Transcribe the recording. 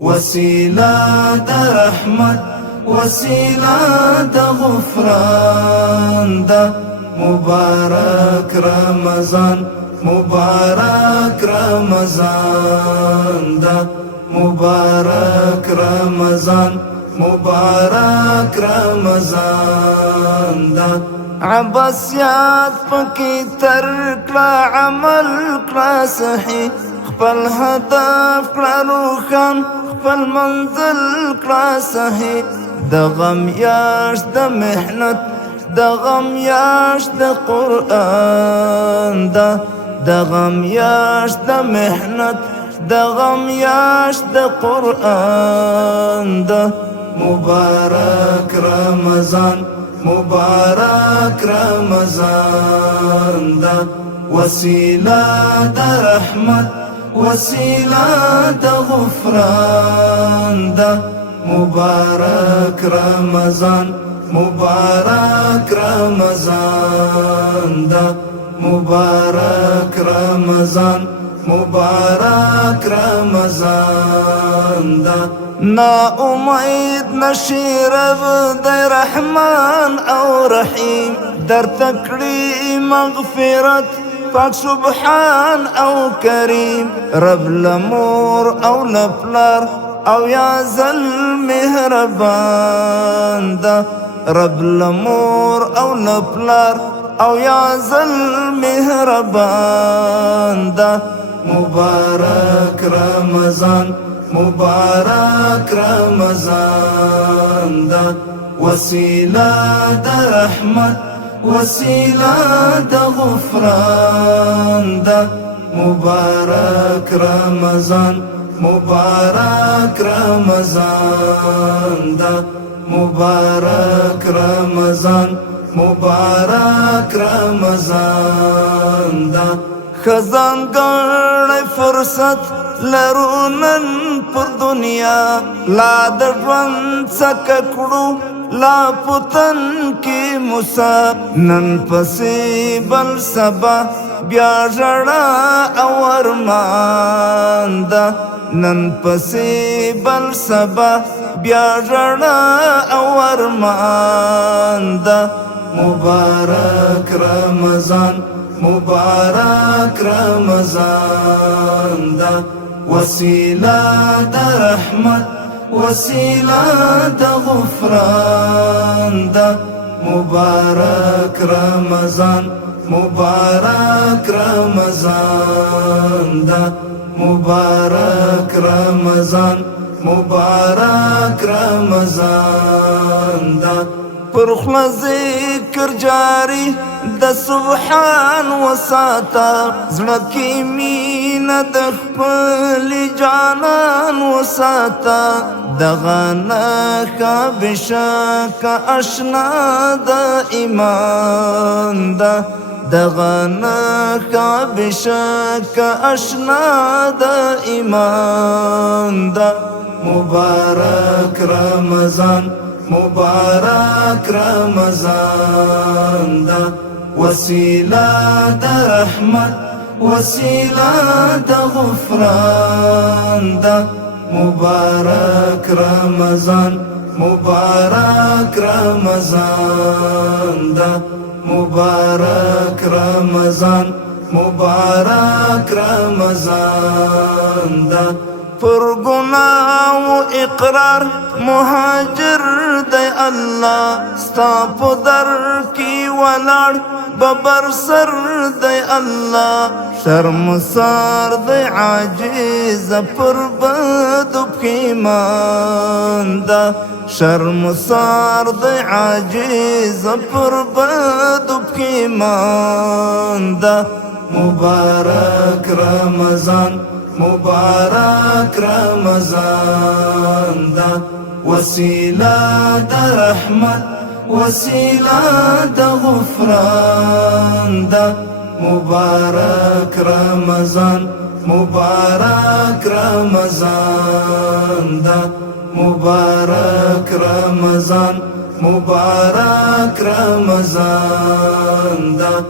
وسيلة رحمت، وسيلة غفران ده مبارك رمضان، مبارك رمضان ده مبارك رمضان، مبارك رمضان ده عباسيات پکی ترکلا عمل کلا صحیح، خپل هدف کلا روخان، خپل منزل کلا صحیح. د غم یاشت د محنت، د غم یاشت د قرآن ده، د غم یاشت د محنت، د غم یاشت د قرآن ده مبارک رمضان، مبارک رمضان ده وسیله د رحمت، وسیله د غفران ده مبارک رمضان، مبارک رمضان ده مبارک رمضان، مبارک رمضان ده نا امید نشی رب دی رحمان او رحیم، در تکړی مغفرت پاک سبحان او کریم. رب لمور او لپلار او یا زل مهربان ده، رب لمور او لپلار او یا زل مهربان ده مبارک رمضان، مبارک رمضان ده وسیله د رحمت، وسیله د غفران ده مبارک رمضان، مبارک رمضان ده مبارک رمضان، مبارک رمضان ده خزان ګړی فرصت لرو نن پر دنیا، لا د ژوند څکه کړو لا پتن کی موسی. نن پسې بل سبا بیا ژړا او ارمان ده، نن پسې بل سبا بیا ژړا او ارمان ده مبارک رمضان، مبارک رمضان ده وسیله د رحمت، وسیله د غفران ده مبارک رمضان، مبارک رمضان ده مبارک رمضان، مبارک رمضان ده پر خوله ذکر جاری د سبحان وساته، زړه کې مینه د خپل جانان وساته. دغه نښه بېشکه اشنا د ایمان ده، دغه نښه بېشکه اشنا د ایمان ده مبارک رمضان، مبارک رمضان ده وسیله د رحمت، وسیله د غفران ده مبارک رمضان، مبارک رمضان ده مبارک رمضان، مبارک رمضان ده پر گناہ و اقرار مهاجر دی الله، ستا په در کی ولاړ ببر سر دی الله. شرمسار دی عاجز پر بد پښیمان ده، شرمسار دی عاجز پر بد پښیمان ده مبارک رمضان، مبارک رمضان ده وسیله د رحمت، وسیله د غفران ده مبارک رمضان، مبارک رمضان ده مبارک رمضان، مبارک رمضان ده